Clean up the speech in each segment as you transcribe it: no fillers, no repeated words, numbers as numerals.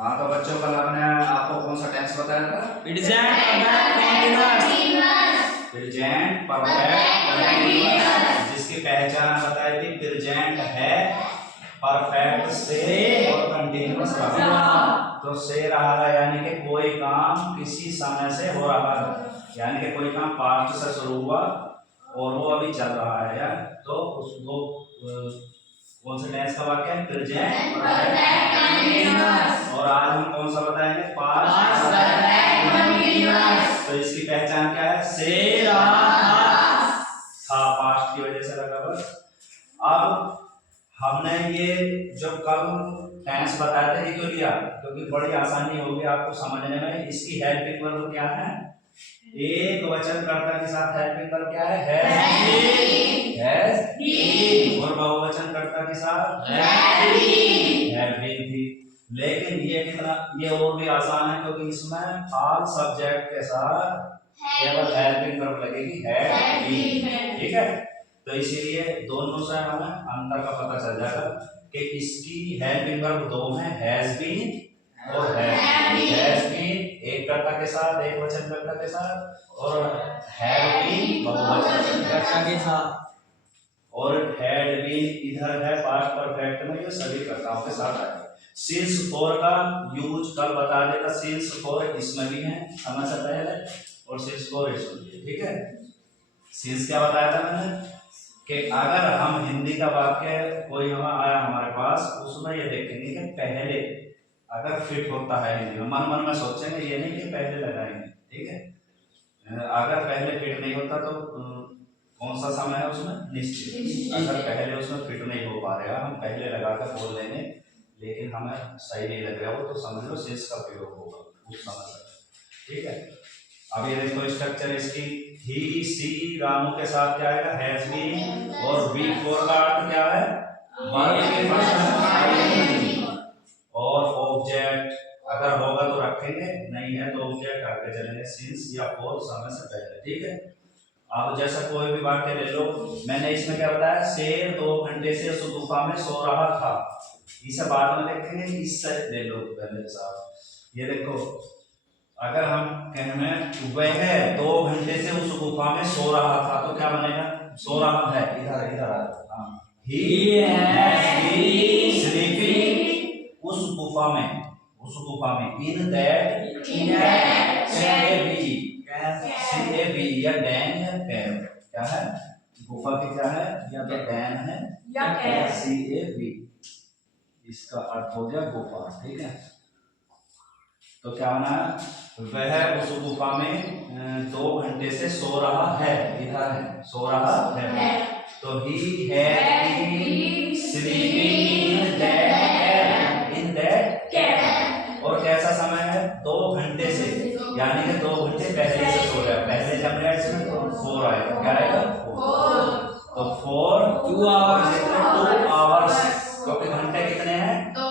हाँ तो बच्चों कल आपने आपको कौन सा टेंस बताया था? Present perfect continuous. Present perfect continuous, जिसकी पहचान बताई थी प्रेजेंट है, परफेक्ट से और कंटीन्यूअस रहा। तो से रहा है यानी कि कोई काम किसी समय से हो रहा है, यानी कि कोई काम पास्ट से शुरू हुआ और वो अभी चल रहा है यार, तो उसको कौन से टेंस का वाक्य है? Present perfect continuous. और आज हम कौन सा बताएंगे? Past perfect continuous. तो इसकी पहचान क्या है? से रहा था, पास्ट की वजह से लगा बस। अब हमने ये जो कल टेंस बताया था ये क्यों लिया? क्योंकि बड़ी आसानी होगी आपको समझने में। इसकी हेल्पिंग वर्ब क्या है? एक वचन कर्ता के साथ हेल्पिंग वर्ब क्या है? Has been. और बहुवचन कर्ता के साथ हैव बीन थी। लेकिन ये कितना, ये और भी आसान है क्योंकि इसमें ऑल सब्जेक्ट के साथ केवल हेल्पिंग वर्ब लगेगी, हैव बीन। ठीक है, तो इसीलिए दोनों से हमें अंतर का पता चल जाएगा कि इसकी हेल्पिंग वर्ब दो हैं, हैज बीन और हैज बीन एक कर्ता के साथ, एक वचन कर्ता के साथ, और हैव बीन बहुवचन कर्ता के साथ। और हैड बीन इधर है पास्ट परफेक्ट में, ये सभी कर्ताओं के साथ आएगा। सिंस फॉर का यूज कल बता देगा, सिंस फॉर इसमें भी है समय से पहले और सिंस फॉर इसमें भी है। ठीक है, सिंस क्या बताया था मैंने कि अगर हम हिंदी का वाक्य कोई हमें आया हमारे पास, उसमें ये देखेंगे कि पहले अगर फिट होता है हिंदी में, मन मन में सोचेंगे, ये नहीं कि पहले लगाएंगे। ठीक है, अगर पहले फिट नहीं होता तो कौन सा समय है उसमें? निश्चित। अगर पहले उसमें फिट नहीं हो पा रहा, हम पहले लगाकर बोल लेंगे लेकिन हमें सही नहीं लग रहा, वो तो समझ लो सिंस का प्रयोग होगा उस समय तक। ठीक है, अब ये देखो स्ट्रक्चर इसकी, ही सी रामू के साथ क्या आएगा? Has been. और बी फोर का अर्थ क्या है? वर्ब के फंक्शन। और ऑब्जेक्ट अगर होगा तो रखेंगे, नहीं है तो ऑब्जेक्ट आगे चलेंगे, सिंस या फॉर समय से पहले। ठीक है, आप जैसा कोई भी वाक्य ले लो, मैंने इसमें क्या बताया? शेर 2 घंटे से उस गुफा में सो रहा था, इसे बाद में देखेंगे, इससे ले लो पहले साहब। ये देखो, अगर हम कहें वह 2 घंटे से उस गुफा में सो रहा था तो क्या बनेगा? सो रहा है, इधर इधर ही हैज बीन स्लीपिंग उस गुफा में, उस गुफा में। इन दैट CAB या डैन या कैब, क्या है? गुफा की क्या है? या तो डैन है या CAB, इसका अर्थ हो गया गुफा। ठीक है, तो क्या होना है? वह उस गुफा में 2 घंटे से सो रहा है, इधर है सो रहा है। तो he had been sleeping in that cab. और कैसा समय है? 2 घंटे से, यानी कि 2 घंटे पहले से सो रहा है। पहले जब मैं इसमें तो 4 आएगा, क्या आएगा? 4। तो 4 2 आवर्स, क्योंकि घंटे कितने हैं? 2।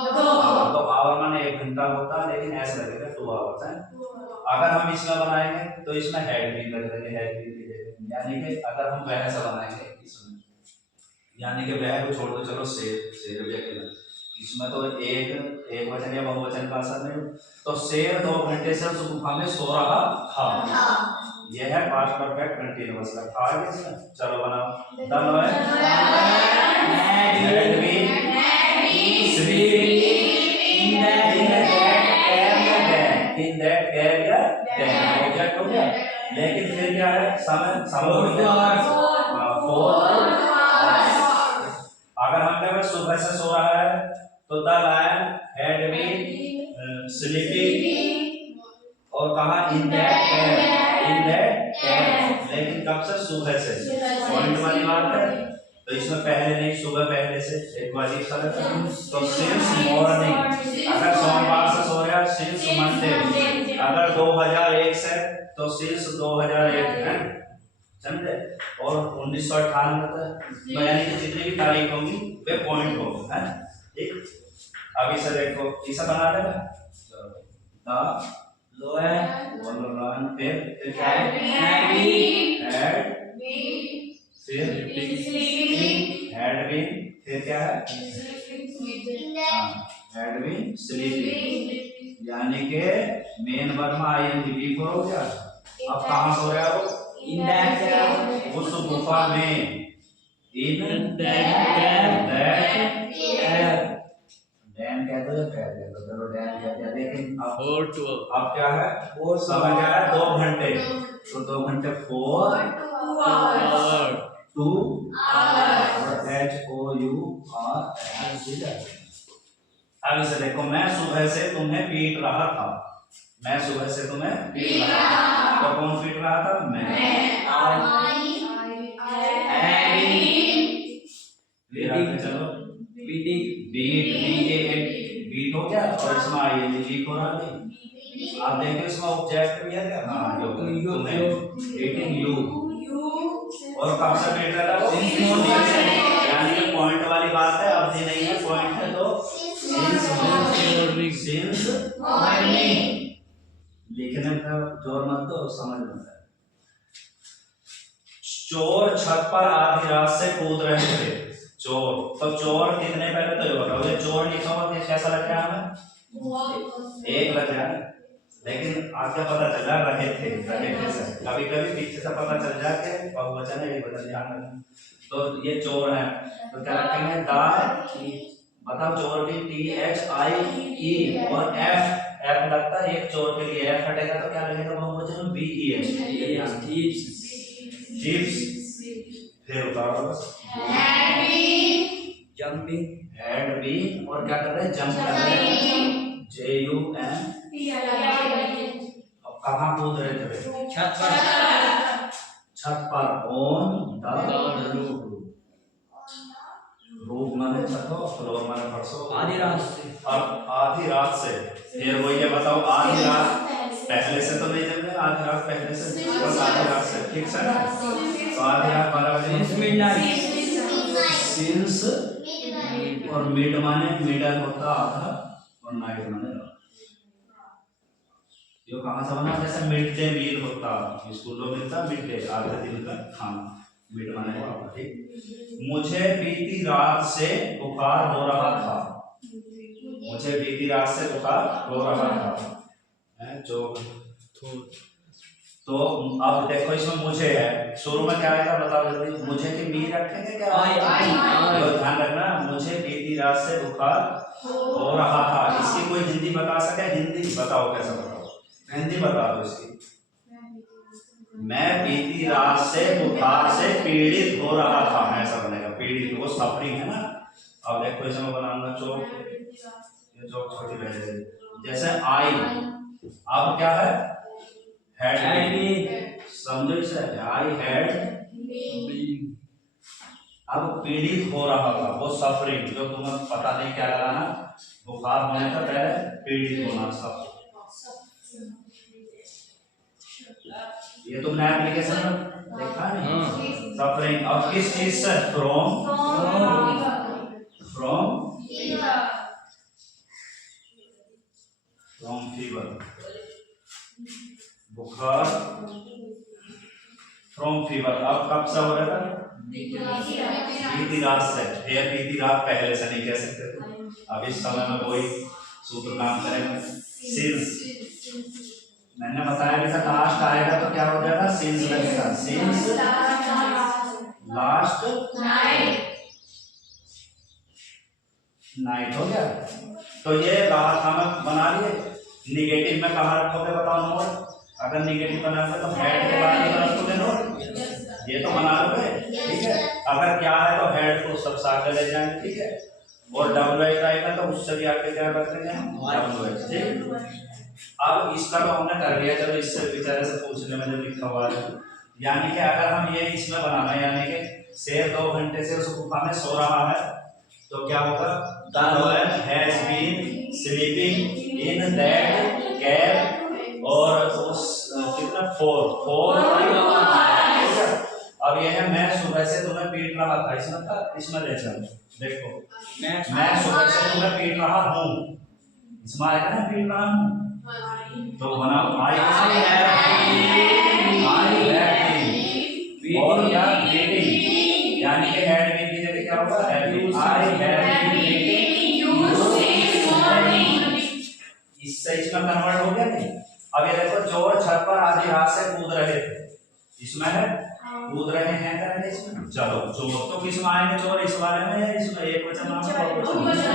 तो आवर माने 1 घंटा होता है, लेकिन ऐसे लगेगा 2 आवर्स है। अगर हम इसमें बनाएंगे तो इसमें हैड बीन लग देंगे, हैड बीन की जगह, यानी कि अगर हम वह से बनाएंगे इसमें, यानी कि वह को छोड़ दो, चलो शेर भी अकेला, इसमें तो एक वचन या बहुवचन का असर नहीं। तो शेर 2 घंटे से उस गुफा में सो रहा था, यह है पास्ट परफेक्ट कंटीन्यूअस का था इसमें। चलो बनाओ, had been sleeping in that cab या डैन, ऑब्जेक्ट हो गया। लेकिन फिर क्या है? समय अगर हम कहें सुबह से सो रहा है तो the lion had been sleeping, और कहा? In that cab. लेकिन कब से? सुबह से, पॉइंट वाली बात है। तो इसमें पहले नहीं, सुबह पहले से, एक अजीब सा लगता है। तो सिंस मॉर्निंग, अगर सोमवार से सो रहा है सिंस मंडे, अगर 2001 से तो सिंस 2001 है, समझे? और 1998 तक, यानी कि जितनी भी तारीख होंगी वे पॉइंट होंगे, है ठीक। अब इसे देखो, इसे बना देना द लोअर फिर क्या है? हैड हैड बीन, फिर क्या है? Had been sleeping. यानी कि मेन वर्ब में आईएनजी बी फोर हो गया। अब कहाँ सो रहा है वो? In that cave. उस गुफा में। इन That डैम कहते हो क्या कहते हो? चलो डैम कहते हैं, लेकिन अब Four to. अब क्या है? वो समय क्या है? 2 घंटे। तो 2 घंटे 4 2 और HOUR। अब इसे देखो, मैं सुबह से तुम्हें पीट रहा था। मैं सुबह से तुम्हें पीट रहा था। तो कौन पीट रहा था? मैं। चलो बीट हो गया और इसमें आईएनजी हो रहा है। आप देखिए इसमें ऑब्जेक्ट भी है क्या? हाँ, बीटिंग यू। और कब से पीट रहा था वो? यानी कि पॉइंट वाली बात है, अवधि नहीं है, पॉइंट है। तो सिंस लिखने का जोर मत दो, समझ में आता है। चोर छत पर आधी रात से कूद रहे थे। चोर, तो चोर कितने पहले तो ये बताओ, ये चोर लिखा हुआ कि कैसा लग रहा है हमें? एक लग रहा है, लेकिन आगे पता चला रहे थे से। कभी कभी पीछे से पता चल जाए कि बहुवचन है, ये बदल ध्यान रखना। तो ये चोर है, तो क्या रखेंगे? दा। बताओ, चोर भी THIE और F लगता है। एक चोर के लिए F हटेगा तो क्या लगेगा? बहुवचन BEH। थीव्स। फिर उतारो बस। हैड बीन और क्या कर रहे हैं? जंप कर रहे हैं। JUM। अब कहाँ कूद रहे थे? छत पर। छत पर। On the roof. रूफ माने छत हो, फ्लोर माने फर्श हो। आधी रात से। अब आधी रात से। फिर वो ये बताओ, आधी रात पहले से तो नहीं जम रहे, आधी रात पहले से, बस आधी रात से, ठीक है ना? तो आधी रात 12 बजे। सिंस और मिड माने मिडल होता आधा, और नाइट माने रात। ये कहाँ से बना? जैसे मिड डे मील होता, स्कूलों में मिलता मिड डे, आधे दिन का खाना। मिड माने रात, ठीक। मुझे बीती रात से बुखार हो रहा था। मुझे बीती रात से बुखार हो रहा था। जो तो अब देखो इसमें मुझे है, शुरू में क्या आएगा बताओ जल्दी? मुझे की मी रखेंगे क्या? तो ध्यान रखना, मुझे बीती रात से बुखार हो रहा था। इसकी कोई हिंदी बता सके? हिंदी बताओ, कैसे बताओ? हिंदी बता दो इसकी। मैं बीती रात से बुखार से पीड़ित हो रहा था। ऐसा बनेगा, पीड़ित, वो सफरिंग है ना। अब देखो इसमें बनाऊंगा चौक, ये चौक छोटी रह जाएगी। जैसे आई, अब क्या है? Had been. समझो इसे, आई हैड बीन। अब पीड़ित हो रहा था, वो सफरिंग, जो तुम्हें पता नहीं क्या लगाना, बुखार होने का पहले पीड़ित होना, सब। ये तुमने एप्लीकेशन में देखा नहीं? सफरिंग। अब किस चीज से? From fever. बुखार फ्रॉम फीवर। अब कब से हो रहा था? बीती रात से। फिर बीती रात पहले से नहीं कह सकते तुम। अब इस समय में कोई सूत्र काम करेंगे। सिंस। मैंने बताया कि लास्ट आएगा तो क्या हो जाएगा? सिंस लगेगा। सिंस लास्ट नाइट हो गया। तो ये राहत हमें बना लिए। निगेटिव में कहाँ रखोगे बताओ नोट? अगर निगेटिव बनाओगे तो हेड के बाद में रखोगे नोट, ये तो बना लोगे, ठीक है। अगर क्या है तो हेड को सब साथ ले जाएंगे, ठीक है। और डबल एच आएगा तो उससे भी आगे क्या रखेंगे हम? डबल एच, ठीक। अब इसका तो हमने कर लिया, चलो इससे बेचारे से पूछने में जो लिखा हुआ है, यानी कि अगर हम ये इसमें बनाना है, यानी कि शेर 2 घंटे से उस गुफा में सो रहा है, तो क्या होगा? The lion has been sleeping in that cave और उस कितना 4 अब ये है, मैं सुबह से तुम्हें पीट रहा था। इसमें था, इसमें देखो, मैं सुबह से तुम्हें पीट रहा हूँ, इसमें आएगा ना पीट रहा हूँ, तो बनाओ आई और क्या बीटिंग, यानी कि हैड बीन की जगह क्या होगा? आई हैव बीन बीटिंग इससे इसमें कन्वर्ट हो गया नहीं। अब ये देखो चोर छत पर आधी रात से कूद रहे थे, इसमें है कूद रहे हैं करेंगे इसमें। चलो चोर तो किस में आएंगे, चोर इस वाले में है, इसमें एक वचन आएगा दो वचन,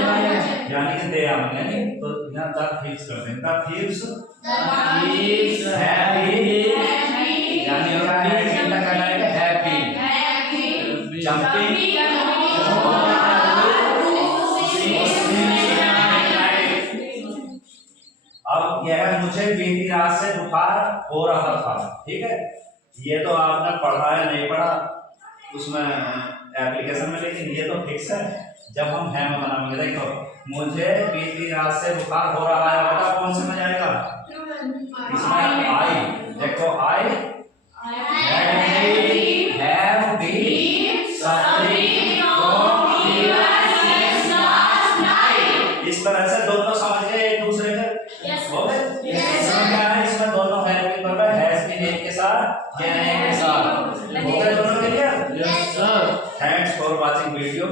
यानी कि दे आएंगे। तो यहाँ द थीव्स कर दें, द थीव्स हैप्पी, यानी क्या है कितना करना है हैप्पी जंपिंग अब यह मुझे बीती रात से बुखार हो रहा था, ठीक है। ये तो आपने पढ़ा है नहीं पढ़ा उसमें एप्लीकेशन में, लेकिन ये तो फिक्स है। जब हम है में बनाएंगे, देखो मुझे बीती रात से बुखार हो रहा है, बता कौन से में जाएगा, इसमें आई, देखो I have been suffering from fever since last night. इस तरह से दोनों समझ गए एक दूसरे के, हो गए। इसमें क्या है, इसमें दोनों हैव बीन पर हैज बीन एक के साथ या एक के साथ, हो गए दोनों के लिए। Yes, sir. Thanks for watching video.